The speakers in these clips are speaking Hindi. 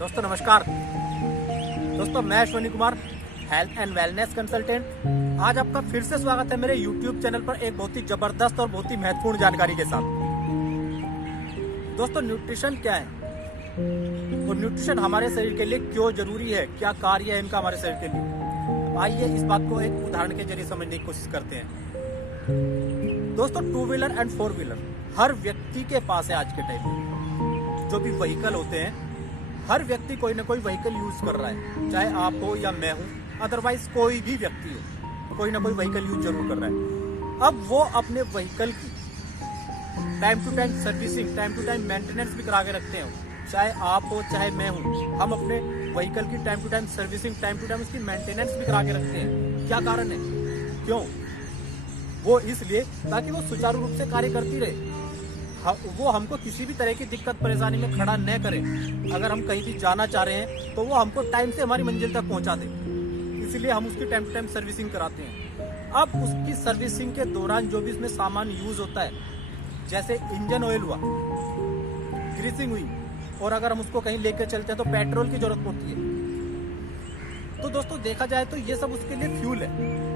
दोस्तों नमस्कार। दोस्तों मैं Ashwini Kumar, health and wellness consultant. आज आपका फिर से स्वागत है मेरे YouTube चैनल पर एक बहुत ही जबरदस्त और बहुत ही महत्वपूर्ण जानकारी के साथ। दोस्तों न्यूट्रिशन क्या है और न्यूट्रिशन हमारे शरीर के लिए क्यों जरूरी है, क्या कार्य है इनका हमारे शरीर के लिए, आइए इस बात को एक उदाहरण के जरिए समझने की कोशिश करते हैं। दोस्तों two wheeler and four wheeler हर व्यक्ति के पास है आज के टाइम में। जो भी व्हीकल होते हैं, हर व्यक्ति कोई ना कोई व्हीकल यूज कर रहा है, चाहे आप हो या मैं हूं, अदरवाइज कोई भी व्यक्ति हो, कोई ना कोई व्हीकल यूज जरूर कर रहा है। अब वो अपने व्हीकल की time to time servicing, time to time maintenance भी करा के रखते हैं। चाहे आप हो चाहे मैं हूं, हम अपने व्हीकल की time to time servicing, time to time उसकी मेंटेनेंस भी करा के रखते हैं। क्या कारण है, क्यों? वो इसलिए ताकि वो सुचारू रूप से कार्य करती रहे, वो हमको किसी भी तरह की दिक्कत परेशानी में खड़ा न करे। अगर हम कहीं भी जाना चाह रहे हैं तो वो हमको टाइम से हमारी मंजिल तक पहुंचा दे, इसलिए हम उसकी टाइम टू टाइम सर्विसिंग कराते हैं। अब उसकी सर्विसिंग के दौरान जो भी इसमें सामान यूज होता है, जैसे इंजन ऑयल हुआ, ग्रीसिंग हुई, और अगर हम उसको कहीं लेकर चलते हैं तो पेट्रोल की जरूरत पड़ती है। तो दोस्तों देखा जाए तो ये सब उसके लिए फ्यूल है।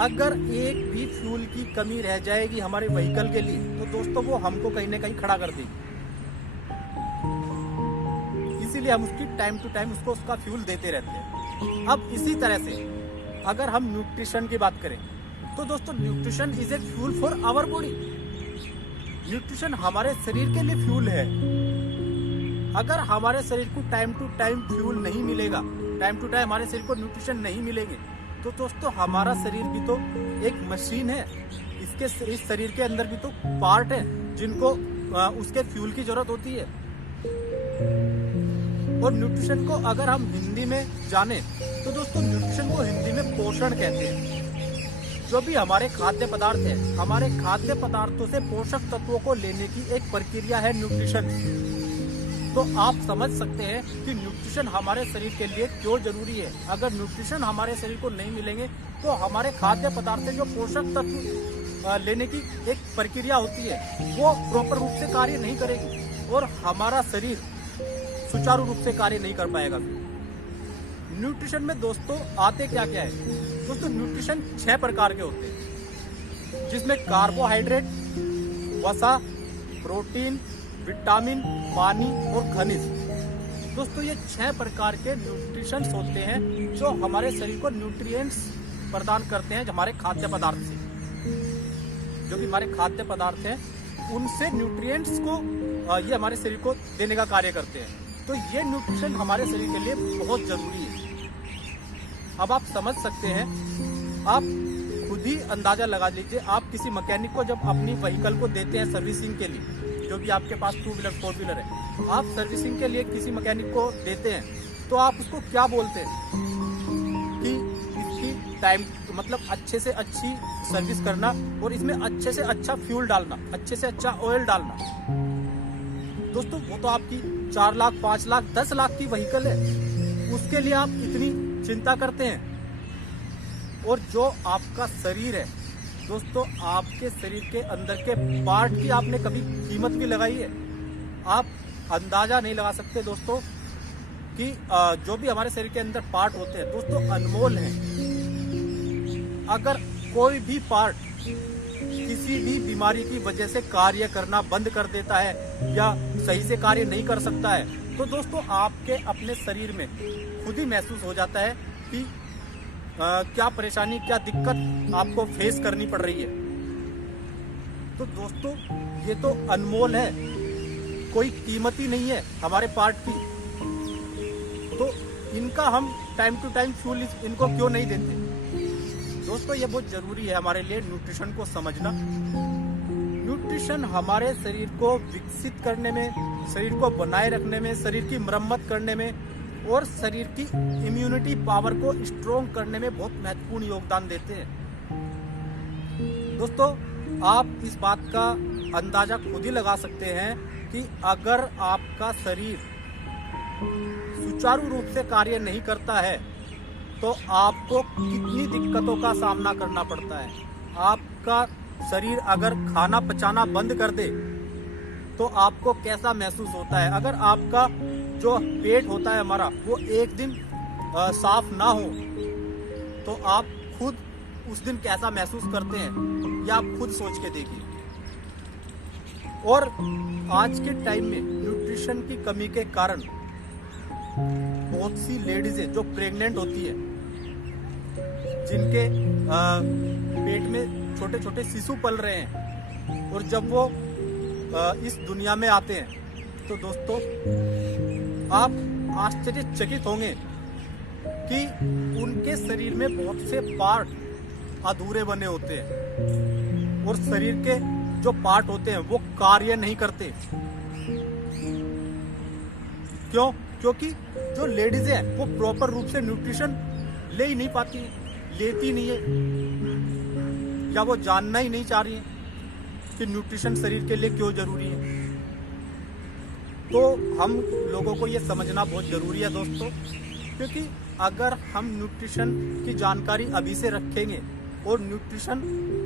अगर एक भी फ्यूल की कमी रह जाएगी हमारे व्हीकल के लिए तो दोस्तों वो हमको कहीं ना कहीं खड़ा कर देगी। इसीलिए हम उसकी टाइम टू टाइम उसको उसका फ्यूल देते रहते हैं। अब इसी तरह से अगर हम न्यूट्रिशन की बात करें तो दोस्तों nutrition is a fuel for our body. Nutrition हमारे शरीर के लिए फ्यूल है। अगर हमारे शरीर को टाइम टू टाइम फ्यूल नहीं मिलेगा, टाइम टू टाइम हमारे शरीर को न्यूट्रिशन नहीं मिलेंगे, तो दोस्तों हमारा शरीर भी तो एक मशीन है। इस शरीर के अंदर भी तो पार्ट है जिनको उसके फ्यूल की जरूरत होती है। और न्यूट्रिशन को अगर हम हिंदी में जाने तो दोस्तों न्यूट्रिशन को हिंदी में पोषण कहते हैं। जो भी हमारे खाद्य पदार्थ है, हमारे खाद्य पदार्थों से पोषक तत्वों को लेने की एक प्रक्रिया है न्यूट्रिशन। तो आप समझ सकते हैं कि न्यूट्रिशन हमारे शरीर के लिए क्यों जरूरी है। अगर न्यूट्रिशन हमारे शरीर को नहीं मिलेंगे तो हमारे खाद्य पदार्थ से जो पोषक तत्व लेने की एक प्रक्रिया होती है वो प्रॉपर रूप से कार्य नहीं करेगी और हमारा शरीर सुचारू रूप से कार्य नहीं कर पाएगा। न्यूट्रिशन में दोस्तों आते क्या क्या है? दोस्तों न्यूट्रिशन 6 प्रकार के होते हैं, जिसमें कार्बोहाइड्रेट, वसा, प्रोटीन, विटामिन, पानी और खनिज। दोस्तों ये 6 प्रकार के न्यूट्रिशंस होते हैं जो हमारे शरीर को न्यूट्रिएंट्स प्रदान करते हैं। हमारे खाद्य पदार्थ से, जो भी हमारे खाद्य पदार्थ हैं उनसे न्यूट्रिएंट्स को ये हमारे शरीर को देने का कार्य करते हैं। तो ये न्यूट्रिशन हमारे शरीर के लिए बहुत जरूरी है। अब आप समझ सकते हैं, आप खुद ही अंदाजा लगा लीजिए, आप किसी मैकेनिक को जब अपनी व्हीकल को देते हैं सर्विसिंग के लिए, जो भी आपके पास टू व्हीलर फोर व्हीलर है, आप सर्विसिंग के लिए किसी मैकेनिक को देते हैं तो आप उसको क्या बोलते हैं कि इसकी टाइम मतलब अच्छे से अच्छी सर्विस करना और इसमें अच्छे से अच्छा फ्यूल डालना, अच्छे से अच्छा ऑयल डालना। दोस्तों वो तो आपकी 4 लाख 5 लाख 10 लाख की व्हीकल है, उसके लिए आप इतनी चिंता करते हैं। और जो आपका शरीर है दोस्तों, आपके शरीर के अंदर के पार्ट की आपने कभी कीमत भी लगाई है? आप अंदाजा नहीं लगा सकते दोस्तों कि जो भी हमारे शरीर के अंदर पार्ट होते हैं दोस्तों अनमोल हैं। अगर कोई भी पार्ट किसी भी बीमारी की वजह से कार्य करना बंद कर देता है या सही से कार्य नहीं कर सकता है तो दोस्तों आपके अपने शरीर में खुद ही महसूस हो जाता है कि क्या परेशानी, क्या दिक्कत आपको फेस करनी पड़ रही है। तो दोस्तों ये तो अनमोल है, कोई कीमत ही नहीं है हमारे पार्ट की। तो इनका हम टाइम टू टाइम फ्यूल इनको क्यों नहीं देते? दोस्तों ये बहुत जरूरी है हमारे लिए न्यूट्रिशन को समझना। न्यूट्रिशन हमारे शरीर को विकसित करने में, शरीर को बनाए रखने में, शरीर की मरम्मत करने में और शरीर की इम्यूनिटी पावर को स्ट्रोंग करने में बहुत महत्वपूर्ण योगदान देते हैं। दोस्तों आप इस बात का अंदाजा खुद ही लगा सकते हैं कि अगर आपका शरीर सुचारू रूप से कार्य नहीं करता है तो आपको कितनी दिक्कतों का सामना करना पड़ता है। आपका शरीर अगर खाना पचाना बंद कर दे तो आपको कैसा महसूस होता है। अगर आपका जो पेट होता है हमारा वो एक दिन साफ ना हो तो आप खुद उस दिन कैसा महसूस करते हैं या आप खुद सोच के देखिए। और आज के टाइम में न्यूट्रिशन की कमी के कारण बहुत सी लेडीज है जो प्रेग्नेंट होती है, जिनके पेट में छोटे छोटे शिशु पल रहे हैं, और जब वो इस दुनिया में आते हैं तो दोस्तों आप आश्चर्यचकित होंगे कि उनके शरीर में बहुत से पार्ट अधूरे बने होते हैं और शरीर के जो पार्ट होते हैं वो कार्य नहीं करते। क्यों? क्योंकि जो लेडीज है वो प्रॉपर रूप से न्यूट्रिशन ले ही नहीं पाती है, लेती नहीं है, या वो जानना ही नहीं चाह रही है कि न्यूट्रिशन शरीर के लिए क्यों जरूरी है। तो हम लोगों को ये समझना बहुत जरूरी है दोस्तों, क्योंकि अगर हम न्यूट्रिशन की जानकारी अभी से रखेंगे और न्यूट्रिशन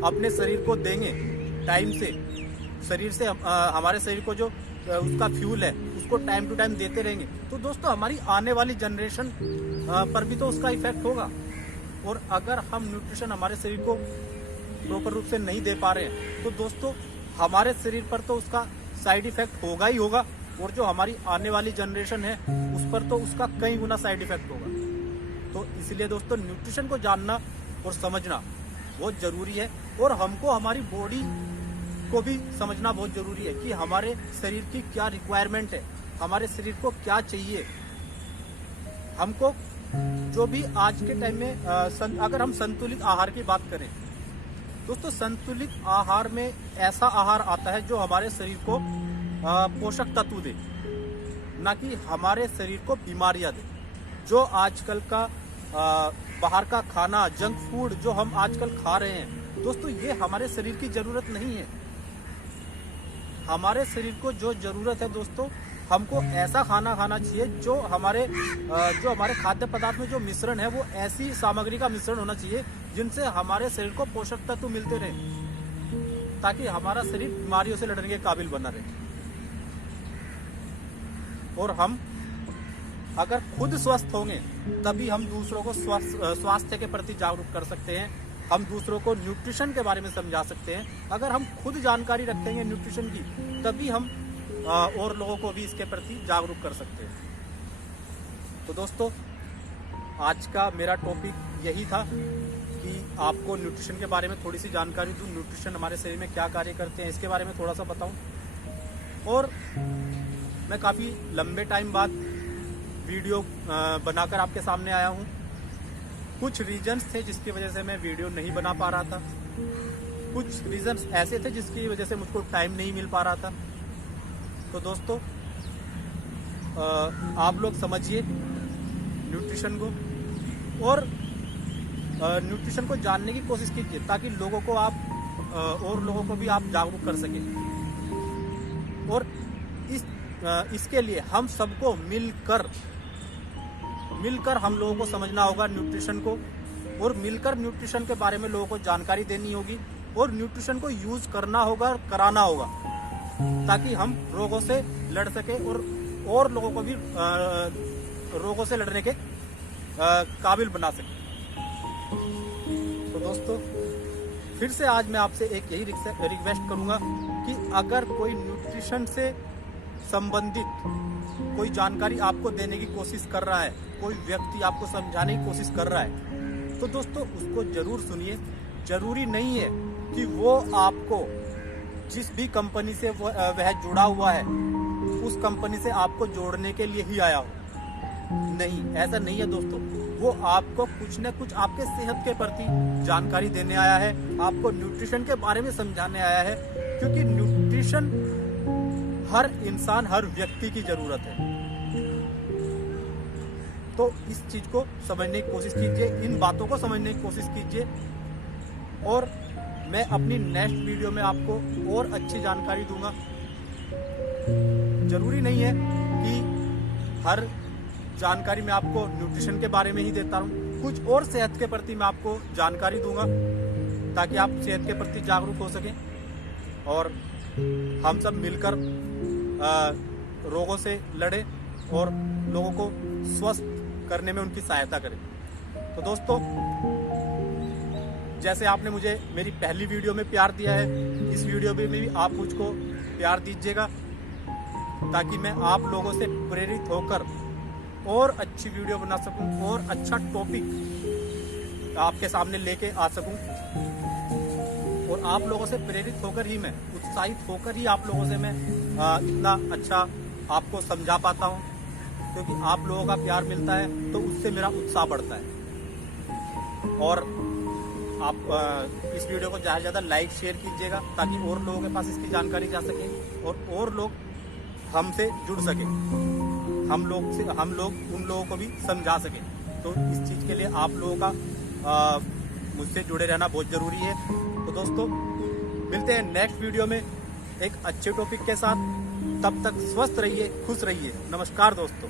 अपने शरीर को देंगे टाइम से, शरीर से हमारे शरीर को जो उसका फ्यूल है उसको टाइम टू टाइम देते रहेंगे, तो दोस्तों हमारी आने वाली जनरेशन पर भी तो उसका इफेक्ट होगा। और अगर हम न्यूट्रिशन हमारे शरीर को प्रॉपर रूप से नहीं दे पा रहे हैं तो दोस्तों हमारे शरीर पर तो उसका साइड इफेक्ट होगा ही होगा, और जो हमारी आने वाली जनरेशन है उस पर तो उसका कई गुना साइड इफेक्ट होगा। तो इसलिए दोस्तों न्यूट्रिशन को जानना और समझना बहुत जरूरी है, और हमको हमारी बॉडी को भी समझना बहुत जरूरी है कि हमारे शरीर की क्या रिक्वायरमेंट है, हमारे शरीर को क्या चाहिए। हमको जो भी आज के टाइम में अगर हम संतुलित आहार की बात करें दोस्तों, संतुलित आहार में ऐसा आहार आता है जो हमारे शरीर को पोषक तत्व दे, ना कि हमारे शरीर को बीमारियां दे। जो आजकल का बाहर का खाना, जंक फूड जो हम आजकल खा रहे हैं दोस्तों, ये हमारे शरीर की जरूरत नहीं है। हमारे शरीर को जो जरूरत है दोस्तों, हमको ऐसा खाना खाना चाहिए जो हमारे खाद्य पदार्थ में जो मिश्रण है वो ऐसी सामग्री का मिश्रण होना चाहिए जिनसे हमारे शरीर को पोषक तत्व मिलते रहे, ताकि हमारा शरीर बीमारियों से लड़ने के काबिल बना रहे। और हम अगर खुद स्वस्थ होंगे तभी हम दूसरों को स्वास्थ्य के प्रति जागरूक कर सकते हैं, हम दूसरों को न्यूट्रिशन के बारे में समझा सकते हैं। अगर हम खुद जानकारी रखेंगे न्यूट्रिशन की तभी हम और लोगों को भी इसके प्रति जागरूक कर सकते हैं। तो दोस्तों आज का मेरा टॉपिक यही था कि आपको न्यूट्रिशन के बारे में थोड़ी सी जानकारी दूं, न्यूट्रिशन हमारे शरीर में क्या कार्य करते हैं इसके बारे में थोड़ा सा बताऊं। और मैं काफ़ी लंबे टाइम बाद वीडियो बनाकर आपके सामने आया हूं। कुछ रीजंस थे जिसकी वजह से मैं वीडियो नहीं बना पा रहा था, कुछ रीजंस ऐसे थे जिसकी वजह से मुझको टाइम नहीं मिल पा रहा था। तो दोस्तों आप लोग समझिए न्यूट्रिशन को, और न्यूट्रिशन को जानने की कोशिश कीजिए ताकि लोगों को आप और लोगों को भी आप जागरूक कर सकें। और इसके लिए हम सबको मिलकर हम लोगों को समझना होगा न्यूट्रिशन को, और मिलकर न्यूट्रिशन के बारे में लोगों को जानकारी देनी होगी, और न्यूट्रिशन को यूज करना होगा और कराना होगा ताकि हम रोगों से लड़ सके और लोगों को भी रोगों से लड़ने के काबिल बना सके। तो दोस्तों फिर से आज मैं आपसे एक यही रिक्वेस्ट करूंगा कि अगर कोई न्यूट्रिशन से संबंधित कोई जानकारी आपको देने की कोशिश कर रहा है, कोई व्यक्ति आपको समझाने की कोशिश कर रहा है, तो दोस्तों उसको जरूर सुनिए। जरूरी नहीं है कि वो आपको जिस भी कंपनी से वह जुड़ा हुआ है उस कंपनी से आपको जोड़ने के लिए ही आया हो, नहीं, ऐसा नहीं है दोस्तों। वो आपको कुछ न कुछ आपके सेहत के प्रति जानकारी देने आया है, आपको न्यूट्रिशन के बारे में समझाने आया है, क्योंकि न्यूट्रिशन हर इंसान, हर व्यक्ति की जरूरत है। तो इस चीज को समझने की कोशिश कीजिए, इन बातों को समझने की कोशिश कीजिए, और मैं अपनी नेक्स्ट वीडियो में आपको और अच्छी जानकारी दूंगा। जरूरी नहीं है कि हर जानकारी मैं आपको न्यूट्रिशन के बारे में ही देता रहूं, कुछ और सेहत के प्रति मैं आपको जानकारी दूंगा ताकि आप सेहत के प्रति जागरूक हो सकें और हम सब मिलकर रोगों से लड़ें और लोगों को स्वस्थ करने में उनकी सहायता करें। तो दोस्तों, जैसे आपने मुझे मेरी पहली वीडियो में प्यार दिया है, इस वीडियो में भी आप मुझको प्यार दीजिएगा, ताकि मैं आप लोगों से प्रेरित होकर और अच्छी वीडियो बना सकूं और अच्छा टॉपिक आपके सामने लेके आ सकूं। और आप लोगों से प्रेरित होकर ही मैं, उत्साहित होकर ही आप लोगों से मैं इतना अच्छा आपको समझा पाता हूं, क्योंकि आप लोगों का प्यार मिलता है तो उससे मेरा उत्साह बढ़ता है। और आप इस वीडियो को ज़्यादा से ज़्यादा लाइक शेयर कीजिएगा, ताकि और लोगों के पास इसकी जानकारी जा सके और लोग हमसे जुड़ सके, हम लोग उन लोगों को भी समझा सके। तो इस चीज़ के लिए आप लोगों का मुझसे जुड़े रहना बहुत ज़रूरी है। तो दोस्तों, मिलते हैं नेक्स्ट वीडियो में एक अच्छे टॉपिक के साथ। तब तक स्वस्थ रहिए, खुश रहिए। नमस्कार दोस्तों।